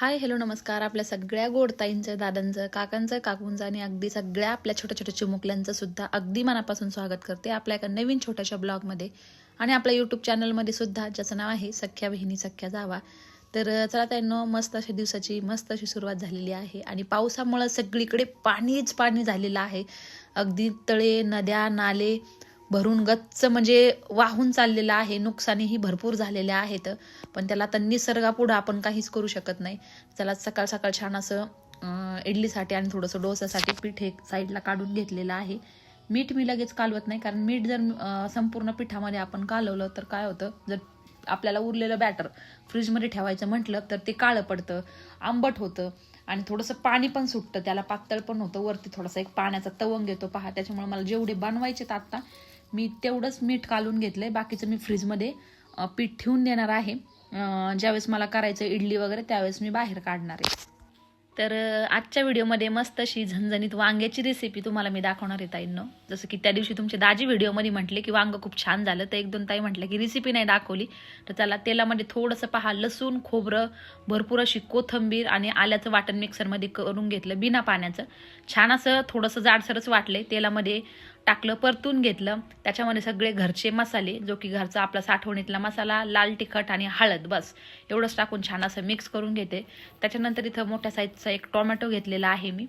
Hi hello नमस्कार. आपल्या सगळ्या गोडताईंचं दादांचं काकांचं काकूंचं आणि अगदी सगळ्या आपल्या छोट्या छोट्या चिमुकल्यांचं सुद्धा अगदी मनापासून स्वागत करते आपल्या एका नवीन छोट्याशा ब्लॉगमध्ये. आणि आपल्या यूट्यूब चॅनलमध्ये सुद्धा ज्याचं नाव आहे सख्या बहिणी सख्या जावा. तर चला त्यांना मस्त अशा दिवसाची मस्त अशी सुरुवात झालेली आहे. आणि पावसामुळं सगळीकडे पाणीच पाणी झालेलं आहे. अगदी तळे नद्या नाले भरून गच्च म्हणजे वाहून चाललेलं आहे नुकसानीही भरपूर झालेल्या आहेत. पण त्याला आता निसर्गापुढं आपण काहीच करू शकत नाही. त्याला सकाळ सकाळ छान असं इडलीसाठी आणि थोडंसं डोसासाठी पीठ एक साईडला काढून घेतलेलं आहे. मीठ मी लगेच कालवत नाही कारण मीठ जर संपूर्ण पिठामध्ये आपण कालवलं तर काय होतं? जर आपल्याला उरलेलं बॅटर फ्रीजमध्ये ठेवायचं म्हटलं तर ते काळं पडतं आंबट होतं आणि थोडंसं पाणी पण सुटतं. त्याला पातळ पण होतं. वरती थोडासा एक पाण्याचा तवंग येतो. पहा त्याच्यामुळे मला जेवढे बनवायचे आत्ता मी तेवढंच मीठ कालून आहे बाकीचं मी फ्रीजमध्ये पीठ ठेवून देणार आहे. ज्यावेळेस मला करायचं इडली वगैरे त्यावेळेस मी बाहेर काढणार आहे. तर आजच्या व्हिडिओमध्ये मस्त अशी झणझणीत वांग्याची रेसिपी तुम्हाला मी दाखवणार आहे ताईंनो. जसं की त्या दिवशी तुमचे दाजी व्हिडिओमध्ये म्हटले की वांग खूप छान झालं तर एक दोन ताई म्हटलं की रेसिपी नाही दाखवली. तर त्याला तेलामध्ये थोडंसं पहा लसूण खोबरं भरपूर अशी कोथंबीर आणि आल्याचं वाटण मिक्सरमध्ये करून घेतलं बिना पाण्याचं. छान असं थोडंसं जाडसरच वाटलंय. तेलामध्ये टाकलं परतून घेतलं. त्याच्यामध्ये सगळे घरचे मसाले जो की घरचा आपला साठवणीतला मसाला लाल तिखट आणि हळद बस. एवढंच टाकून छान असं मिक्स करून घेते. त्याच्यानंतर इथं मोठ्या साईजचा एक टोमॅटो घेतलेला आहे मी.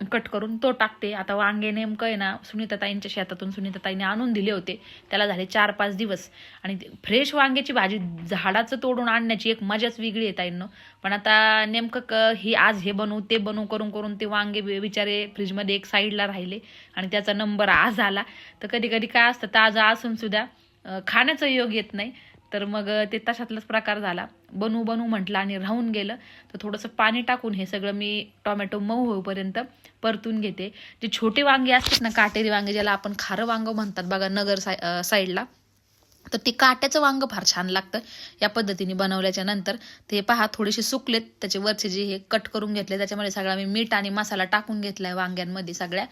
कट करून तो टाकते. आता वांगे नेमकं आहे ना सुनीताताईंच्या शेतातून सुनीताताईने आणून दिले होते. त्याला झाले चार पाच दिवस. आणि फ्रेश वांग्याची भाजी झाडाचं तोडून आणण्याची एक मजाच वेगळी आहे ताईंनो. पण आता नेमकं क ही आज हे बनवू ते बनवू करून करून ते वांगे बिचारे फ्रीजमध्ये एक साईडला राहिले. आणि त्याचा नंबर आज आला. तर कधी कधी काय असतं ताजा असून सुद्धा खाण्याचं योग येत नाही. तर मग ते तशातलाच प्रकार झाला. बनवू बनवू म्हटलं आणि राहून गेलं. तर थोडंसं पाणी टाकून हे सगळं मी टोमॅटो मऊ होईपर्यंत परतून घेते. जे छोटे वांगे असतात ना काटेरी वांगे ज्याला आपण खारं वांग म्हणतात बघा नगर साई साईडला तर ते काट्याचं वांग फार छान लागतं. या पद्धतीने बनवल्याच्या नंतर ते पहा थोडेसे सुकलेत. त्याचे वरचे जे हे कट करून घेतले त्याच्यामध्ये सगळा मी मीठ आणि मसाला टाकून घेतलाय वांग्यांमध्ये सगळ्या.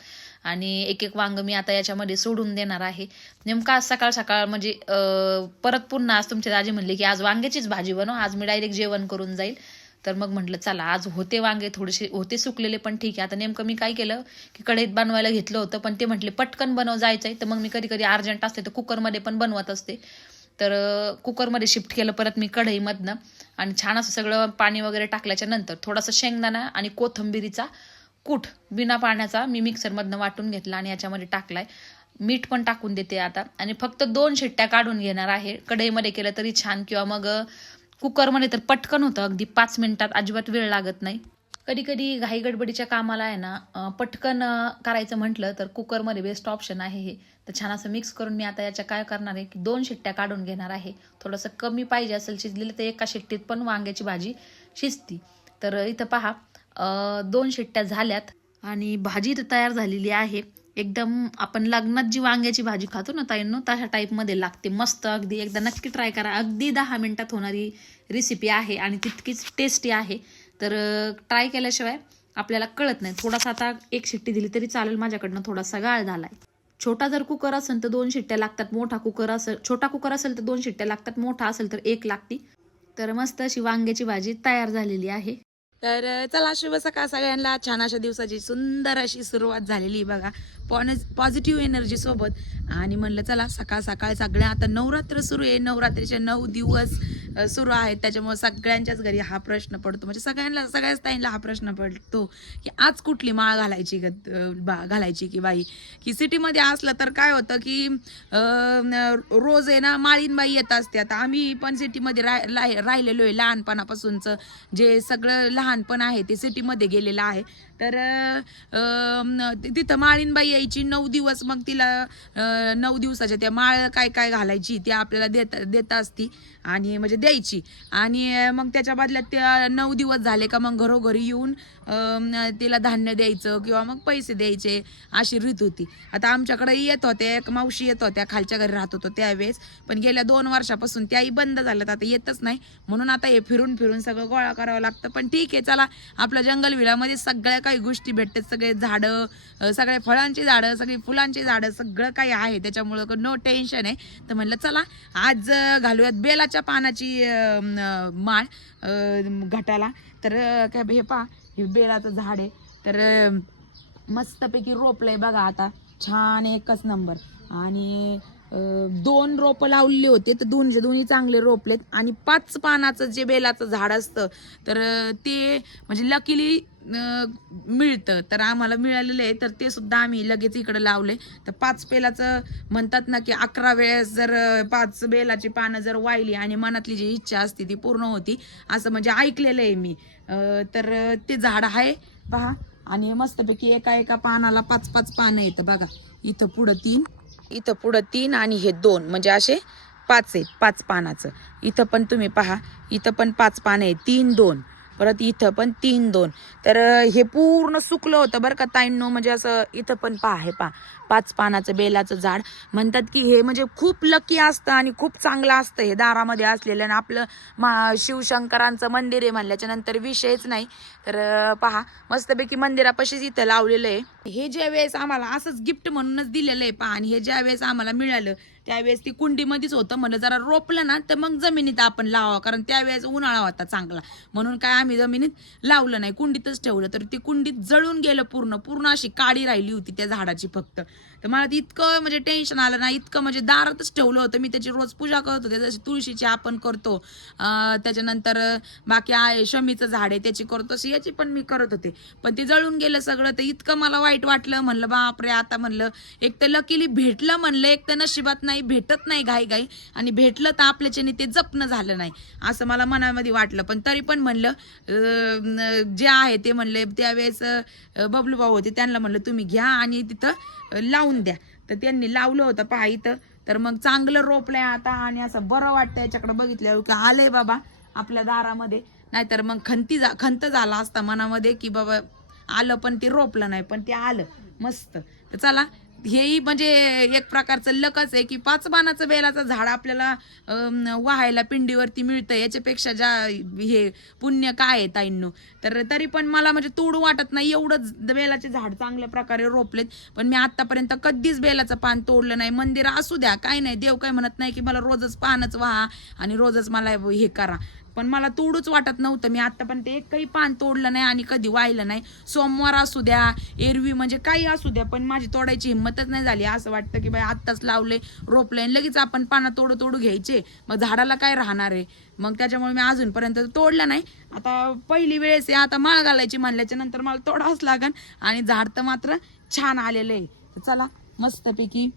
आणि एक एक वांग मी आता याच्यामध्ये सोडून देणार आहे. नेमका आज सकाळ सकाळ म्हणजे परत पुन्हा आज तुमचे दाजी म्हणले की आज वांग्याचीच भाजी बनव आज मी डायरेक्ट जेवण करून जाईल. तर मग म्हटलं चला आज होते वांगे थोडेसे होते सुकलेले पण ठीक आहे. आता नेमकं मी काय केलं की कढईत बनवायला घेतलं होतं पण ते म्हटले पटकन बनव जायचं आहे तर मग मी कधी कधी अर्जंट असते तर कुकरमध्ये पण बनवत असते. तर कुकरमध्ये शिफ्ट केलं परत मी कढईमधनं. आणि छान असं सगळं पाणी वगैरे टाकल्याच्या नंतर थोडासा शेंगदाणा आणि कोथंबिरीचा कूट बिना पाण्याचा मी मिक्सरमधनं वाटून घेतला आणि याच्यामध्ये टाकलाय. मीठ पण टाकून देते आता. आणि फक्त दोन शिट्ट्या काढून घेणार आहे. कढईमध्ये केलं तरी छान. किंवा मग कुकरमध्ये तर पटकन होतं. अगदी पाच मिनिटात अजिबात वेळ लागत नाही. कधी कधी घाई गडबडीच्या कामाला आहे ना पटकन करायचं म्हटलं तर कुकरमध्ये बेस्ट ऑप्शन आहे हे. तर छान असं मिक्स करून मी आता याच्या काय करणार आहे की दोन शिट्ट्या काढून घेणार आहे. थोडंसं कमी पाहिजे असेल शिजलेलं तर एका शिट्टीत पण वांग्याची भाजी शिजती. तर इथं पहा दोन शिट्ट्या झाल्यात आणि भाजी तर तयार झालेली आहे. एकदम आपण लग्नात जी वांग्याची भाजी खातो ना ताईंनो तशा टाईपमध्ये लागते. मस्त अगदी. एकदा नक्की ट्राय करा. अगदी दहा मिनटात होणारी रेसिपी आहे आणि तितकीच टेस्टी आहे. तर ट्राय केल्याशिवाय आपल्याला कळत नाही. थोडासा आता एक शिट्टी दिली तरी चालेल. माझ्याकडनं थोडासा गाळ झाला आहे छोटा जर कुकर असेल तर दोन शिट्ट्या लागतात. मोठा कुकर असेल छोटा कुकर असेल तर दोन शिट्ट्या लागतात. मोठा असेल तर एक लागती. तर मस्त अशी वांग्याची भाजी तयार झालेली आहे. तर चला शुभ सकाळ सगळ्यांना. छान अशा दिवसाची सुंदर अशी सुरुवात झालेली आहे बघा. पॉनज पॉझिटिव्ह एनर्जी सोबत. आणि म्हणलं चला सकाळ सकाळ सगळ्या. आता नवरात्र सुरू आहे. नवरात्रीचे नऊ दिवस सुरू आहेत. त्याच्यामुळे सगळ्यांच्याच घरी हा प्रश्न पडतो. म्हणजे सगळ्यांना सगळ्याच ताईंना हा प्रश्न पडतो की आज कुठली माळ घालायची ग बा घालायची की बाई? की सिटीमध्ये असलं तर काय होतं की रोज आहे ना माळीनबाई येत असते आता आम्ही पण सिटीमध्ये राह राहिलेलो आहे लहानपणापासूनचं. जे सगळं लहान लहानपण आहे ते सिटीमध्ये गेलेलं आहे. तर तिथं माळीनबाई यायची नऊ दिवस मग तिला नऊ दिवसाच्या त्या माळ काय काय घालायची ते आपल्याला देत देत असती आणि म्हणजे द्यायची. आणि मग त्याच्या बदल्यात त्या नऊ दिवस झाले का मग घरोघरी येऊन तिला धान्य द्यायचं किंवा मग पैसे द्यायचे अशी रीत होती. आता आमच्याकडे येत होत्या एक मावशी येत होत्या खालच्या घरी राहत होतो त्यावेळेस. पण गेल्या दोन वर्षापासून त्याही बंद झाल्यात आता येतच नाही. म्हणून आता हे फिरून फिरून सगळं गोळा करावं लागतं. पण ठीक आहे चला. आपल्या जंगल विलामध्ये सगळ्या काही गोष्टी भेटतात. सगळे झाडं सगळ्या फळांची झाडं सगळी फुलांची झाडं सगळं काही आहे. त्याच्यामुळं नो टेन्शन आहे. तर म्हणलं चला. आज घालूयात बेलाच्या पानाची माळ घटाला. तर काय हे पा हे बेलाचं झाड आहे. तर मस्तपैकी मस्तपैकी रोपलंय बघा आता. छान एकच नंबर आणि दोन रोप लावलेली होते. तर दोनचे दोन्ही चांगले रोपलेत आणि पाच पानाचं जे बेलाचं झाड असतं तर ते म्हणजे लकीली मिळतं. तर आम्हाला मिळालेलं आहे. तर ते सुद्धा आम्ही लगेच इकडे लावले. तर पाच बेलाचं म्हणतात ना की अकरा वेळेस जर पाच बेलाची पानं जर वाहिली आणि मनातली जी इच्छा असते ती पूर्ण होती असं म्हणजे ऐकलेलं आहे मी. तर ते झाड आहे. पहा. आणि मस्तपैकी एका एका पानाला पाच पाच पानं येतं बघा. इथं पुढं तीन इथं पुढं तीन आणि हे दोन. म्हणजे असे पाच आहेत पाच पानाचं. इथं पण तुम्ही पहा इथं पण पाच पानं आहे तीन दोन. परत इथं पण तीन दोन. तर हे पूर्ण सुकलं होतं बरं का ताईंनो. म्हणजे असं इथं पण पहा हे पहा. पाच पानाचं बेलाचं झाड. म्हणतात की हे म्हणजे खूप लकी असतं आणि खूप चांगलं असतं हे दारामध्ये असलेलं. आणि आपलं मा शिवशंकरांचं मंदिर आहे म्हणल्याच्या नंतर विषयच नाही. तर पहा मस्तपैकी मंदिरापाशीच इथं लावलेलं आहे. हे ज्या वेळेस आम्हाला असंच गिफ्ट म्हणूनच दिलेलं आहे पहा. आणि हे ज्या वेळेस आम्हाला मिळालं त्यावेळेस ती कुंडीमध्येच होतं. म्हणलं जरा रोपलं ना तर मग जमिनीत आपण लावा कारण त्यावेळेस उन्हाळा होता चांगला. म्हणून काय आम्ही जमिनीत लावलं नाही. कुंडीतच ठेवलं. तर ती कुंडीत जळून गेलं पूर्ण. पूर्ण अशी काळी राहिली होती त्या झाडाची फक्त. तर मला इतकं म्हणजे टेन्शन आलं ना इतकं म्हणजे दारातच ठेवलं होतं. मी त्याची रोज पूजा करत होते. जशी तुळशीची आपण करतो त्याच्यानंतर बाकी आहे शमीचं झाड आहे त्याची करतो अशी याची पण मी करत होते. पण ते जळून गेलं सगळं तर इतकं मला वाईट वाटलं. म्हणलं बापरे आता म्हणलं एक तर लकीली भेटलं म्हणलं एक तर नशिबात नाही भेटत नाही घाई घाई आणि भेटलं तर आपल्याच्याने ते जपणं झालं नाही असं मला मनामध्ये वाटलं. पण तरी पण म्हणलं जे आहे ते म्हणले त्यावेळेस बबलू भाऊ होते त्यांना म्हणलं तुम्ही घ्या आणि तिथं लावून लावून द्या. तर त्यांनी लावलं होतं पहा इथं. तर मग चांगलं रोपलंय आता आणि असं बरं वाटतं याच्याकडे बघितल्यावर की आलंय बाबा आपल्या दारामध्ये. नाहीतर मग खंती जा खंत झाला असता मनामध्ये की बाबा आलं पण ते रोपलं नाही पण ते आलं. मस्त. तर चला हेही म्हणजे एक प्रकारचं लकच आहे की पाच पानाचं बेलाचं झाड आपल्याला वाहायला पिंडीवरती मिळतं याच्यापेक्षा ज्या हे पुण्य काय आहे ताईंनो? तर तरी पण मला म्हणजे तोडू वाटत नाही. एवढंच बेलाचे झाड चांगल्या प्रकारे रोपलेत. पण मी आत्तापर्यंत कधीच बेलाचं पान तोडलं नाही. मंदिर असू द्या काय नाही. देव काय म्हणत नाही की मला रोजच पानच व्हा आणि रोजच मला हे करा. पण मला तोडूच वाटत नव्हतं. मी आतापर्यंत एकही पान तोडलं नाही आणि कधी वाहिलं नाही. सोमवार असू द्या एरवी म्हणजे काही असू द्या पण माझी तोडायची हिंमतच नाही झाली. असं वाटतं की बाई आत्ताच लावले रोपले आणि लगेच आपण पानं तोडू तोडू घ्यायचे. मग झाडाला काय राहणार आहे? मग त्याच्यामुळे मी अजूनपर्यंत तोडलं नाही. आता पहिली वेळेस आहे आता माळ घालायची म्हणल्याच्या नंतर मला तोडावंच लागन. आणि झाड तर मात्र छान आलेलं आहे. तर चला मस्तपैकी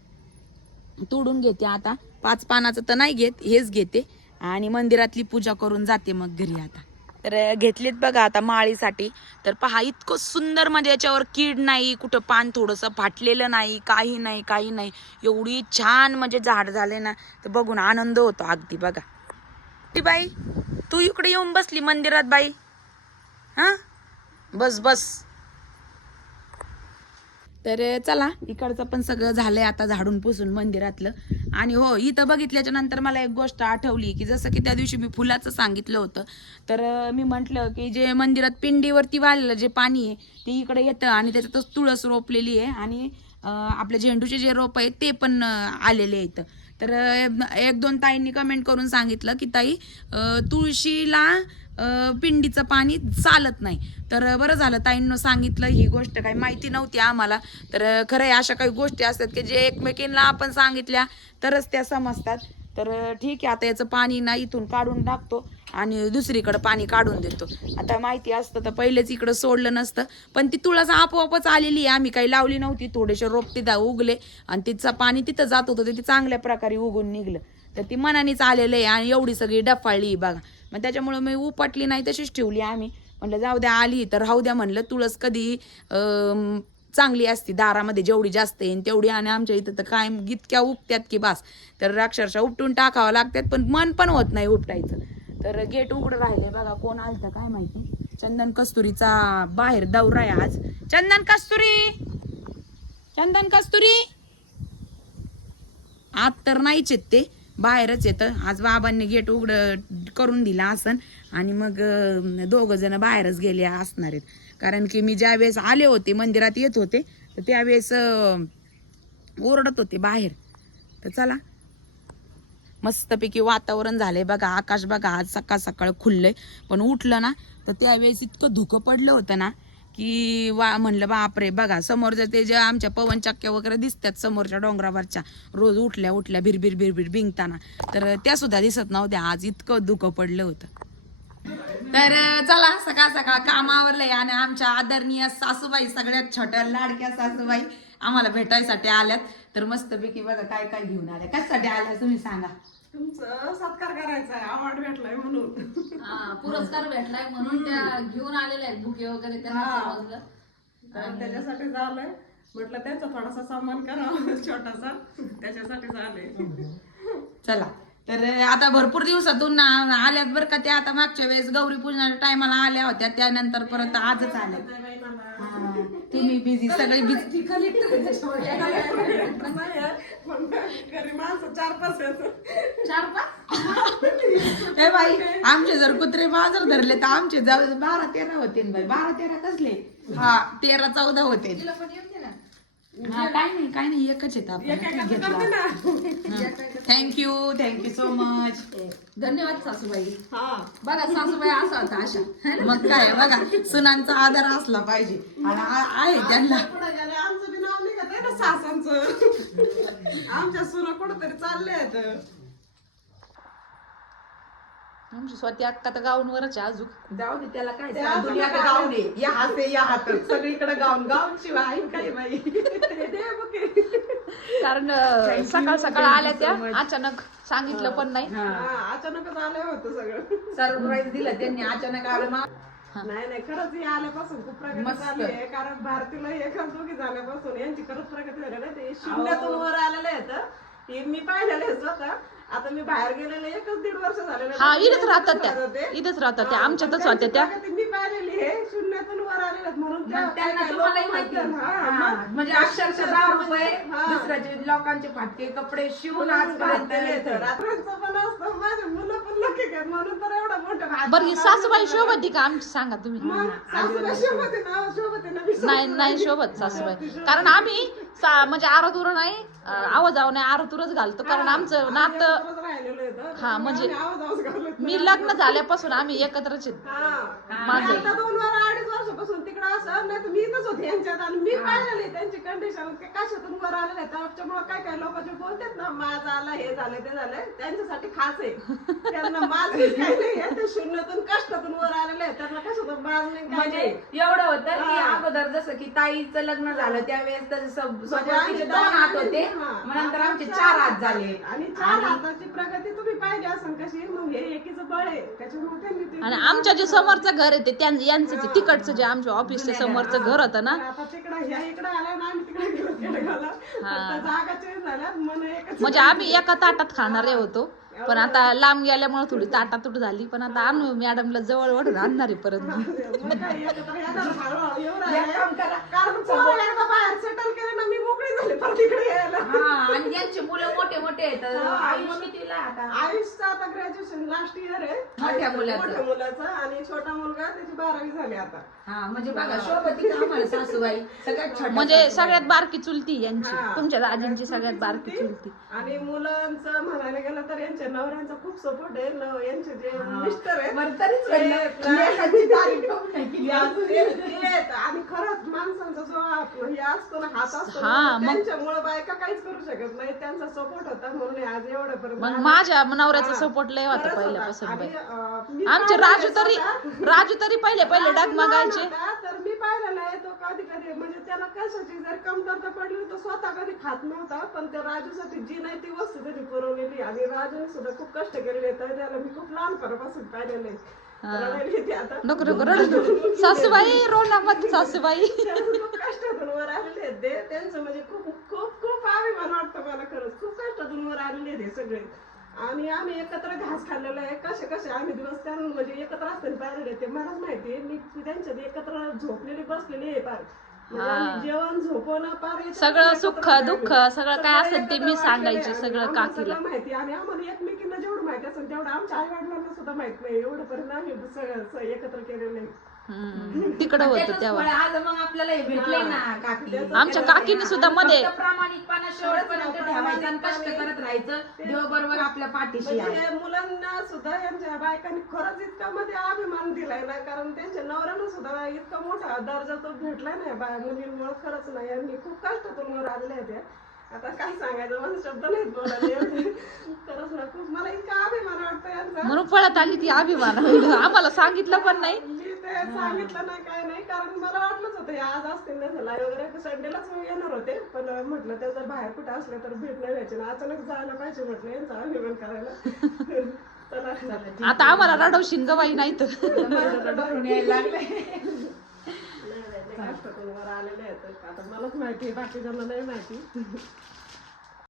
तोडून घेते आता. पाच पानाचं तर नाही घेत हेच घेते. आणि मंदिरातली पूजा करून जाते मग घरी आता. तर घेतलीत बघा आता माळीसाठी. तर पहा इतकं सुंदर म्हणजे याच्यावर कीड नाही कुठं पान थोडंसं फाटलेलं नाही काही नाही काही नाही. एवढी छान म्हणजे झाड झाले ना तर बघून आनंद होतो अगदी बघा. ती बाई तू इकडे येऊन बसली मंदिरात बाई. हां? बस बस. तर चला इकडचं पण सगळं झालंय आता झाडून पुसून मंदिरातलं. आणि हो इथं बघितल्याच्या नंतर मला एक गोष्ट आठवली की जसं की त्या दिवशी मी फुलाचं सांगितलं होतं. तर मी म्हटलं की जे मंदिरात पिंडीवरती वाढलेलं जे पाणी आहे ते इकडे येतं आणि त्याच्यातच तुळस रोपलेली आहे आणि आपल्या झेंडूचे जे रोप आहेत ते पण आलेले आहेत. तर एक दोन ताईंनी कमेंट करून सांगितलं की ताई तुळशीला पिंडीचं पाणी चालत नाही. तर बरं झालं ताईंनं सांगितलं ही गोष्ट काही माहिती नव्हती आम्हाला. तर खरंही खरं अशा काही गोष्टी असतात की जे एकमेकींना आपण सांगितल्या तरच त्या समजतात. तर ठीक आहे आता याचं पाणी ना इथून काढून टाकतो आणि दुसरीकडं पाणी काढून देतो. आता माहिती असतं तर पहिलेच इकडं सोडलं नसतं. पण ती तुळस आपोआपच आलेली आहे. आम्ही काही लावली नव्हती थोडेसे रोप तिथं उगले आणि तिचं पाणी तिथं जात होतं ते ती चांगल्या प्रकारे उगून निघलं. तर ती मनानेच आलेलं आहे आणि एवढी सगळी डफाळली बघा. मग त्याच्यामुळं मी उपटली नाही तशीच ठेवली आम्ही. म्हणलं जाऊ द्या आली तर राहू द्या म्हणलं. तुळस कधी चांगली असती दारामध्ये जेवढी जास्त येईन तेवढी. आणि आमच्या इथं तर कायम इतक्या उपत्यात की बास. तर अक्षरशः उपटून टाकावं लागतात पण मन पण होत नाही उपटायचं. तर गेट उघडं राहिले बघा कोण आलतं काय माहिती. चंदन कस्तुरीचा बाहेर दौरा आहे आज. चंदन कस्तुरी! चंदन कस्तुरी! आत तर नाहीच आहेत ते बाहेरच येतं. आज बाबांनी गेट उघडं करून दिला असन आणि मग दोघ जण बाहेरच गेले असणार आहेत. कारण की मी ज्या वेळेस आले होते मंदिरात येत होते तर त्यावेळेस ओरडत होते बाहेर. तर चला. मस्तपैकी वातावरण झालंय बघा आकाश बघा आज सकाळ सकाळ खुललंय. पण उठलं ना तर त्यावेळेस इतकं धुकं पडलं होतं ना की वा म्हणलं बापरे बघा समोरचं ते जे आमच्या पवन चक्क्या वगैरे दिसतात समोरच्या डोंगरावरच्या रोज उठल्या उठल्या भिरभिर भिरभिर भिंगताना तर त्या सुद्धा दिसत नव्हत्या. आज इतकं दुःख पडलं होतं. तर चला सकाळ सकाळ कामावरलंय आणि आमच्या आदरणीय सासूबाई सगळ्यात छोट्या लाडक्या सासूबाई आम्हाला भेटायसाठी आल्यात. तर मस्तपैकी बघा काय काय घेऊन आल्या. कशासाठी आल्या तुम्ही सांगा. तुमचं सत्कार करायचा आहे अवॉर्ड भेटलाय म्हणून. हा, पुरस्कार भेटलाय म्हणून त्या घेऊन आलेल्या आहेत बुके वगैरे त्यांना हा. समजलं. तर त्याच्यासाठी झालंय. म्हटलं त्यांचा थोडासा सन्मान करावा छोटासा. त्याच्यासाठी झाले चला. तर आता भरपूर दिवसातून आ- आल्यात बरं का त्या आता मागच्या वेळेस गौरी पूजनाच्या टायमाला आल्या होत्या त्यानंतर परत आजच आल्या. तुम्ही बिझी सगळे बिझी घरी माणसं चार पाच आहेत चार पाच ए बाई आमचे जर कुत्रे बाजार धरले तर आमचे जाऊ बारा तेरा होते बाई. बारा तेरा कसले? हा तेरा चौदा होते तिला पण येऊन दे ना हा काय नाही काय नाही एकच येत आपण. ना? थँक्यू थँक्यू सो मच धन्यवाद सासूबाई. हा. बघा सासूबाई असा होता अशा. मग काय बघा सुनांचा आदर असला पाहिजे. आणि आ- आहे त्यांना. आमचं बी नाव निघत आहे ना सासांचं. आमच्या सुना कुठंतरी चालले आहेत. आमची स्वतः अक्का तर गाऊनवरच आहे अजून. जाऊ दे त्याला काय त्या दुनिया सगळ्या गाऊन आहे. या हाते या हात सगळीकडे गाऊन. गाऊन शिवाय काय दे बुके. कारण अं, सकाळ सकाळ आल्या त्या अचानक सांगितलं पण नाही. हा. हा अचानकच आलं होतं सगळं. सरप्राईज दिलं त्यांनी अचानक आलं मा नाही नाही खरंच हे आल्यापासून खूप प्रगती मस्त. झाली आहे. कारण भारतीला एका दोघी झाल्यापासून यांची खरंच प्रगती झाली ना. ते शून्यातून वर आलेले आहेत. हे मी पाहिलेले स्वतः आता मी बाहेर गेलेले एकच दीड वर्ष झालेले हा इथेच राहतात राहत त्या. इथेच राहतात त्या. हा, आमच्यातच होत्या त्या. मी पाहिलेली आहे. शून्यातून वर आलेले आहेत म्हणून त्या- त्यांना काय- काय तुम्हालाही लोकं माहिती हा, हा, मग म्हणजे अक्षरशः दहा रुपये हा. दुसऱ्याचे लोकांचे फाटके कपडे शिवून आजपर्यंत. रात्रीचं पण असतं. माझे मुलं पण लकी आहेत. म्हणून तर एवढा मोठा बरं ही सासूबाई शोभती का? आमची सांगा तुम्ही. मग सासूबाई शोभत आहे ना शोभत आहे ना मी नाही नाही शोभत सासूबाई. कारण आम्ही सा- म्हणजे आरतुर नाही आवाज आव नाही आरतुरच घालतो कारण आमचं नातं आहे. हा, म्हणजे मी लग्न झाल्यापासून आम्ही एकत्रच आहेत हा. माझं. दोन वर वर्षापासून तिकडे असं नाही तर मी इथंच होते यांच्यात आणि मी पाहिलेले त्यांची कंडिशन कशातून वर आलेले त्याच्यामुळे काय काय लोक जे बोलतात ना माझं आलं हे झालं ते झालंय त्यांच्यासाठी खास आहे. त्यांना माझ काही नाही ते शून्यातून कष्टातून वर आलेले आहेत. त्यांना कशातून माज नाही काय म्हणजे नाही. एवढं होतं की हा. अगोदर जसं की ताईचं लग्न झालं त्यावेळेस तर सब- म्हणजे दोन हात होते हा. मग नंतर आमचे चार हात झाले. आणि चार हाताची प्रगती तुम्ही पाहिजे असेल कशी? मग हे एकीचं बळ आहे. त्याच्यामुळे त्यांनी ते- आणि आमच्या जे समोरचं घर आहे ते त्यां- यांचं तिकडचं जे आमच्या ऑफिसच्या समोरचं घर होतं ना. आता तिकडे ह्या इकडे आल्या ना आम्ही तिकडे गेलो केडगावला फक्त जागा चेंज झाल्या मन एकच म्हणजे आम्ही एका ताटात खाणारे होतो. पण आता लांब गेल्यामुळे थोडी ताटातूट झाली. पण आता आणू मॅडमला जवळ ओढून आणणार आहे परत. मी. मग काय एकत्र येणार हळूहळू येऊ एक राहिले. काम करा. कारण पोरं एकदा बाहेर सेटल केलं ना मी मोकळी झाली परत इकडे यायला. हा आणि ज्यांचे मुलं मोठे मोठे आहेत. आयुष कितीला आहे आता आयुषचं आता ग्रॅज्युएशन लास्ट इयर आहे मोठ्या मुलाचं. मोठ्या मुलाचं आणि छोटा मुलगा त्याची बारावी झाली आता हा म्हणजे बघा शोभती का आम्हाला सासूबाई सगळ्यात छोट्या म्हणजे सासूबाई. सगळ्यात बारकी चुलती यांची हा. तुमच्या दाजींची सगळ्यात बारकी चुलती आणि मुलांचं म्हणायला गेलं तर यांच्या नवऱ्यांचा खूप सपोर्ट आहे न- यांचे जे मिस्टर आहेत बरं तरीच ते म्हणलं, लेकाची तारीफ कमी नाही केली अजून. ते- ते आहेत. आणि खरंच माणसांचा जो हात- हे असतो ना हात असतो हा, ना, मग- त्यांच्यामुळे बायका काहीच करू शकत नाही त्यांचा सपोर्ट होता म्हणून हे आज एवढ्यापर्यंत मग. माझ्या नवऱ्याचा. सपोर्ट लय होता. पहिल्यापासून बाई. आमचे राजू तरी. राजू तरी पहिले पहिले डगमगायचे. तर मी पाहिलेला आहे तो कधी कधी. म्हणजे त्याला कशाची जर कमतरता पडली तर स्वतः कधी खात नव्हता पण त्या राजूसाठी जी नाही ती वस्तू त्याने पुरवलेली. आणि राजूने सुद्धा खूप कष्ट केलेले तर त्याला मी खूप लहानपणापासून पाहिलेलं नको नको रडू सासूबाई रोना मत सासूबाई. कष्टातून वर आलेले ते त्यांचं म्हणजे खूप खूप खूप अभिमान वाटतं मला खरंच. खूप कष्टातून वर आलेले हे सगळे. आणि आम्ही एकत्र घास खाल्लेला आहे कसे कसे आम्ही दिवस त्यांना म्हणजे एकत्र असताना पाहिलेले ते मलाच माहिती मी त्यांच्यात एकत्र झोपलेली बसलेली आहे पार म्हणजे जेवण झोपवणं पार सगळं सुख. दुःख, सगळं काय असेल ते मी सांगायचे. सगळं काकीला. सगळं माहिती आणि आम्हाला एकमेकींना जेवढं माहिती असेल तेवढं आमच्या आई वडिलांना सुद्धा माहीत नाही एवढं पर्यंत आम्ही सगळं एकत्र केलेलं आहे. तिकडं होतं त्याचंच तेव्हा. आज मग आपल्याला हे ना काकी आमच्या काकीने सुद्धा मध्ये फक्त प्रामाणिकपणा शेवटपर्यंत ठेवायचं आणि कष्ट करत राहायचं. देव बरोबर आपल्या पाठीशी म्हणजे आहे. हे मुलांना सुद्धा यांच्या बायकांनी खरंच इतका मध्ये अभिमान दिलाय ना कारण त्यांच्या नवऱ्यानं सुद्धा इतका मोठा दर्जा तो भेटलाय ना बाय मुलींमुळे खरंच नाही. यांनी खूप कष्टातून वर आलेल्या आहेत. या. आता काय सांगायचं? मला शब्द नाहीत बोलायला एवढे. खरंच ना खूप मला इतका अभिमान वाटतो यांचा. म्हणून पळत आली ती अभिमान. आम्हाला सांगितलं पण नाही. ते सांगितलं नाही काय नाही. कारण मला वाटलंच होतं हे आज असतील ना झाला. वगैरे संडेलाच मी येणार होते. पण म्हटलं ते जर बाहेर कुठे असलं तर भेट नाही व्हायची ना अचानक जायला पाहिजे म्हटलं यांचा अभिमान करायला. चला. आता आम्हाला रडवशीन गवाई नाही तर बरोबर भरून यायला लागले. नाही, वर आलेले आहेत. आता मलाच माहिती आहे बाकीच्यांना नाही माहिती.